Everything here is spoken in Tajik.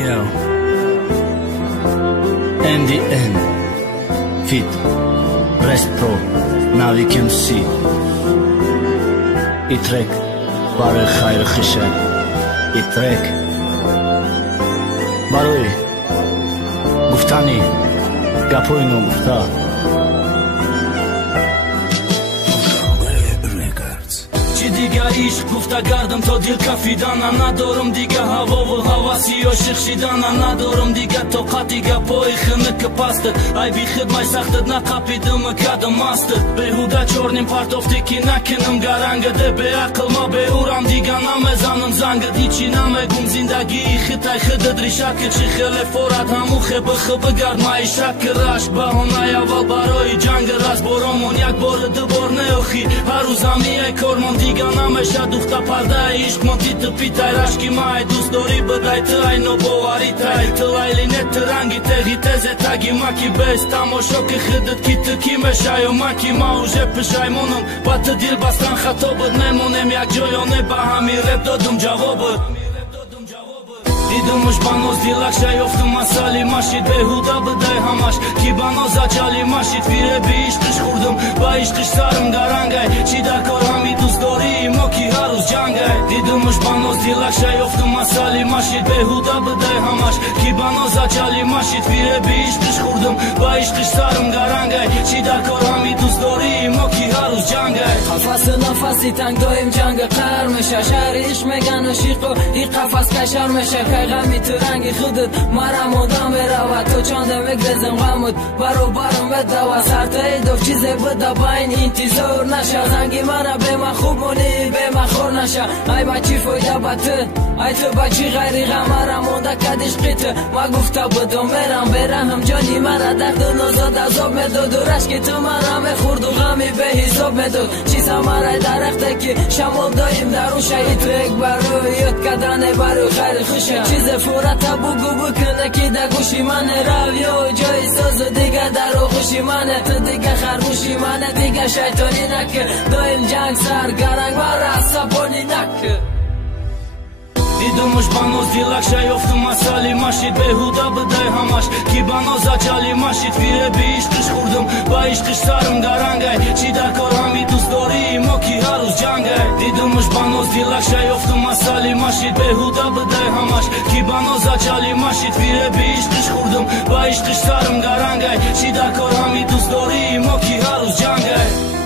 Yo. NDN Fit Brest Pro Navik MC I trek Bare Khair Khishan I trek Baroi Guftani Gapoino Gufta Diga ishq gufta gardam to dilka fidana Nadorum diga havovu havasi o shikhshidana Nadorum diga toqatiga poi khnak pastet Ay bi khidmay saxtet na qapidim kadam mastet Behuda chornim partoftiki nakenam garanga De be aql ma be uram diga namezanım zanget Ichi namegum zindagi khitay khidad rishak Chi khele forat hamu kheb khb gard maisha Rash bahonay aval baroy jang ras boromon yak bor dbor neoxi Haruzami ay kormon diga Namesha duhta parda ishq monti të pitaj rashki maj Dusdori bëdaj të aj no boari taj Të lajlinet të rangi të hiteze tagi maki bes Tamo shoke khëdët ki të kime shajo maki Ma u zhe pëshaj monëm Pa të dil bastran khatobët Me monem jak gjojon e bahami rep do dëm gjavobët Idëm është banos dilak shajoftë masali mashit Behuda bëdaj hamash Ki banos aqali mashit Firebi ishtë shkurdëm Ba ishtë sarëm garangaj Qida korhami dusdori Moki harus gjangaj Idëm është banos dilak shajoftë masali mashit Behuda bëdaj hamash Ki banos aqali mashit Firebi ishtë shkurdëm Ba ishtë sarëm garangaj Qida korhami dusdori Moki harus gjangaj Qafasë nafasi tang dojmë gjangë Qar me shashari ish me ganë shiko I qafas kashar me shakaj غمی تو رنگی خودت مرم مدام بروا تو چانده مگرزم غمت برو برم به دوا سرتای دوف چیزه بده با این انتظار نشه زنگی مرا به من خوب مونی به من خور نشه ای بچی فایده بته ای تو بچی غیری غمرم مونده کدش قیته ما گفته بدم برم جانی مرا درد و نزاد عذاب میداد و رشک تو مرا میخورد و غمی به حساب میداد چیزا مرا درخته که شمال دایم درون شهید تو یک برو یاد کدنه برو خیر خوشه چیز فورتا بگو بکنه که در گوشی منه رویو جای ساز و دیگه در آغوشی منه تو دیگه خرگوشی منه دیگه شیطانی نکه دایم جنگ سرگرنگ برا سپانی نکه Idëm është banos dilak shajoftë masali mashit Behuda bëdaj hamash Ki banos aqali mashit Firebi ishtë shkurdëm Ba ishtë sarëm garangaj Qida korhami dusdori Moki harus gjangaj Idëm është banos dilak shajoftë masali mashit Behuda bëdaj hamash Ki banos aqali mashit Firebi ishtë shkurdëm Ba ishtë sarëm garangaj Qida korhami dusdori Moki harus gjangaj